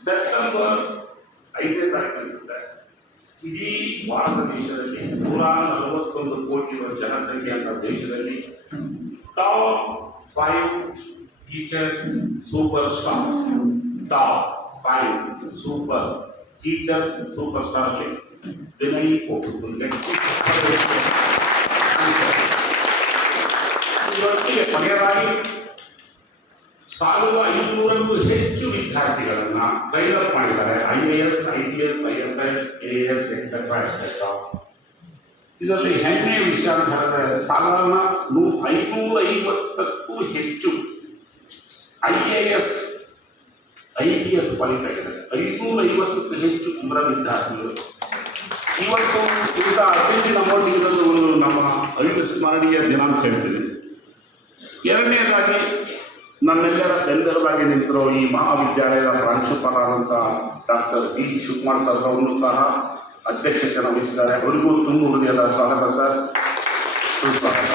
September 5ನೇ ತಾರೀಕು ಇಡೀ ಭಾರತ ದೇಶದಲ್ಲಿ 141 ಕೋಟಿ ಜನಸಂಖ್ಯೆ ಅಂತ ದೇಶದಲ್ಲಿ top 5 teachers super stars, top 5 super teachers super star ಅಲ್ಲಿ ವಿನಯ್ ಪೋಖರಿಯಾಲ್ ಇವತ್ತಿಗೆ ಕೊನೆಯದಾಗಿ 1500ಕ್ಕೂ ಹೆಚ್ಚು ವಿದ್ಯಾರ್ಥಿಗಳನ್ನ ಟ್ರೈನರ್ ಮಾಡಿದ್ದಾರೆ. IAS, IPS, IFS, AS, etcetera etcetera. ಇದರಲ್ಲಿ ಹೆಮ್ಮೆಯ ವಿಷಯ ಅಂತ ಹೇಳಿದ್ರೆ ಸಾಧಾರಣ 550ಕ್ಕೂ ಹೆಚ್ಚು IAS, IPS ಕ್ವಾಲಿಫೈಡ್ ಇದೆ. 550ಕ್ಕೂ ಹೆಚ್ಚು ಇವರ ವಿದ್ಯಾರ್ಥಿಗಳು ಇವತ್ತು ಇಂಥ ಅತಿಥಿ ನಮ್ಮೊಂದಿಗೆ ನಮ್ಮ ಅವಿಸ್ಮರಣೀಯ ದಿನ ಅಂತ ಹೇಳ್ತೀನಿ. ಎರಡನೇದಾಗಿ ನಮ್ಮೆಲ್ಲರ ಬೆಂಬಲವಾಗಿ ನಿಂತಿರೋ ಈ ಮಹಾವಿದ್ಯಾಲಯದ ಪ್ರಾಂಶುಪಾಲರಾದಂಥ ಡಾಕ್ಟರ್ ಡಿ ಶಿವಕುಮಾರ್ ಸರ್ ಅವರನ್ನು ಸಹ ಅಧ್ಯಕ್ಷತೆಯನ್ನು ವಹಿಸಿದ್ದಾರೆ. ಅವರಿಗೂ ತುಂಬ ಹೃದಯದ ಸ್ವಾಗತ ಸರ್, ಸುಸ್ವಾಗತ.